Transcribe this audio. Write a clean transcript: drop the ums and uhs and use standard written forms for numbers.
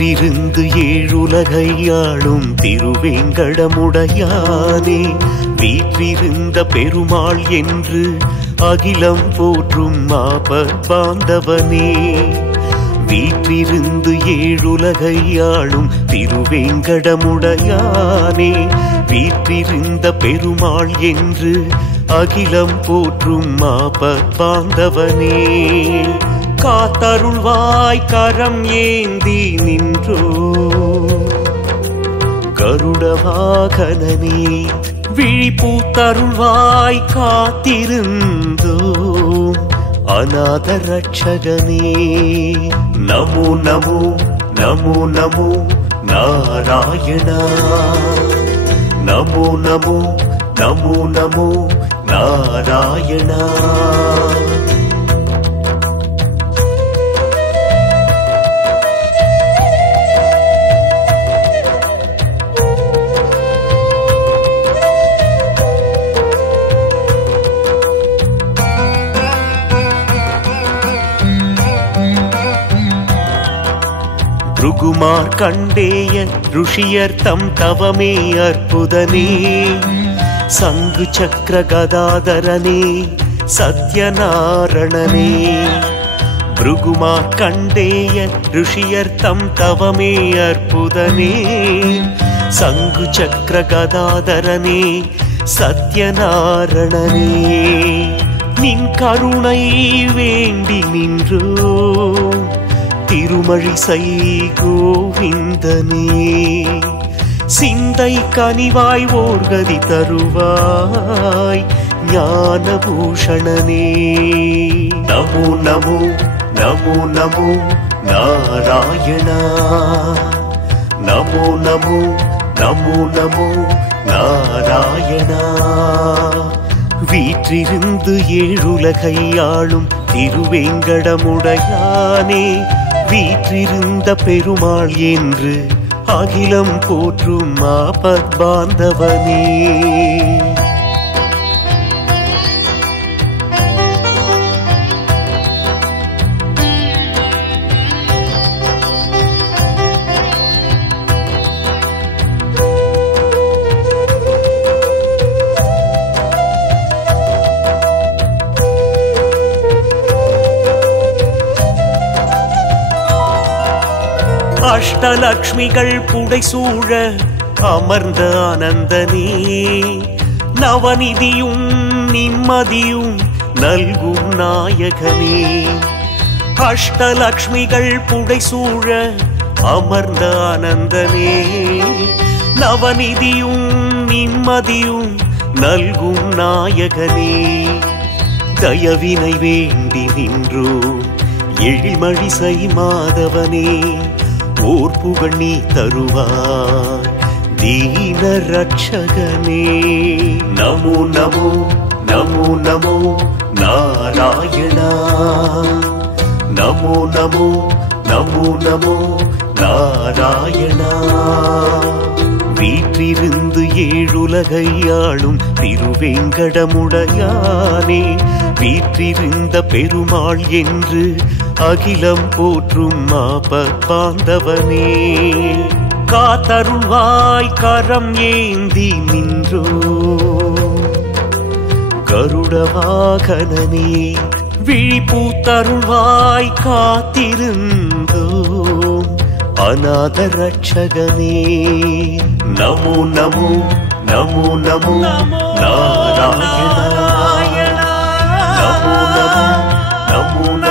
வீற்றிருந்து ஏழுலகையாளும் திருவேங்கடமுடையானே வீற்றிருந்த பெருமாள் என்று அகிலம் போற்றும் மாபர்பாந்தவனே வீற்றிருந்து ஏழுலகையாளும் திருவேங்கடமுடையானே வீற்றிருந்த பெருமாள் என்று அகிலம் போற்றும் மாபர்பாந்தவனே காத்தருள்வாய் கரம் ஏந்தி நின்றோ கருடவாகனனே விழிப்பூத்தருள்வாய் காத்திருந்தோ அநாத ரட்சகனே நமோ நமோ நமோ நமோ நாராயணா நமோ நமோ நமோ நமோ நாராயணா ருகுமார்கண்டேய ருஷியர் தம் தவமே அற்புதனே சங்கு சக்கர கதாதரனே சத்யநாரணனே ருகுமார்கண்டேய ருஷியர் தம் தவமே அற்புதனே சங்கு சக்கர கதாதரனே சத்யநாரணனே நின் கருணை வேண்டி நின்றோ திருமழிசை கோவிந்தனே சிந்தை கனிவாய் ஓர்கதி தருவாய் ஞானபூஷணனே நமோ நமோ நமோ நமோ நாராயணா நமோ நமோ நமோ நமோ நாராயணா வீற்றிருந்து ஏழுலகையாளும் திருவேங்கடமுடையானே வீற்றிருந்த பெருமாள் என்று அகிலம் போற்றும் மாபர்பாந்தவனே அஷ்டலக்ஷ்மிகள் புடைசூழ அமர்ந்த ஆனந்தனே நவநிதியும் நிம்மதியும் நல்கும் நாயகனே அஷ்டலக்ஷ்மிகள் புடைசூழ அமர்ந்த ஆனந்தனே நவநிதியும் நிம்மதியும் நல்கும் நாயகனே தயவினை வேண்டி நின்றோம் எழில்மழிசை மாதவனே ஓர் புகழ் நீ தருவாய் தீன ரட்சகனே நமோ நமோ நமோ நமோ நாராயணா நமோ நமோ நமோ நமோ நாராயணா வீற்றிருந்து ஏழுலகையாளும் திருவேங்கடமுடையானே வீற்றிருந்த பெருமாள் என்று அகிலம் போற்றும் மாபர்பாந்தவனே காத்தருள்வாய் கரம் ஏந்தி நின்றோ கருடவாகனனே விழிப்பூத்தருள்வாய் காத்திருந்தோ அநாத ரட்சகனே நமோ நமோ நமோ நமோ நாராயணா நமோ நமோ நமோ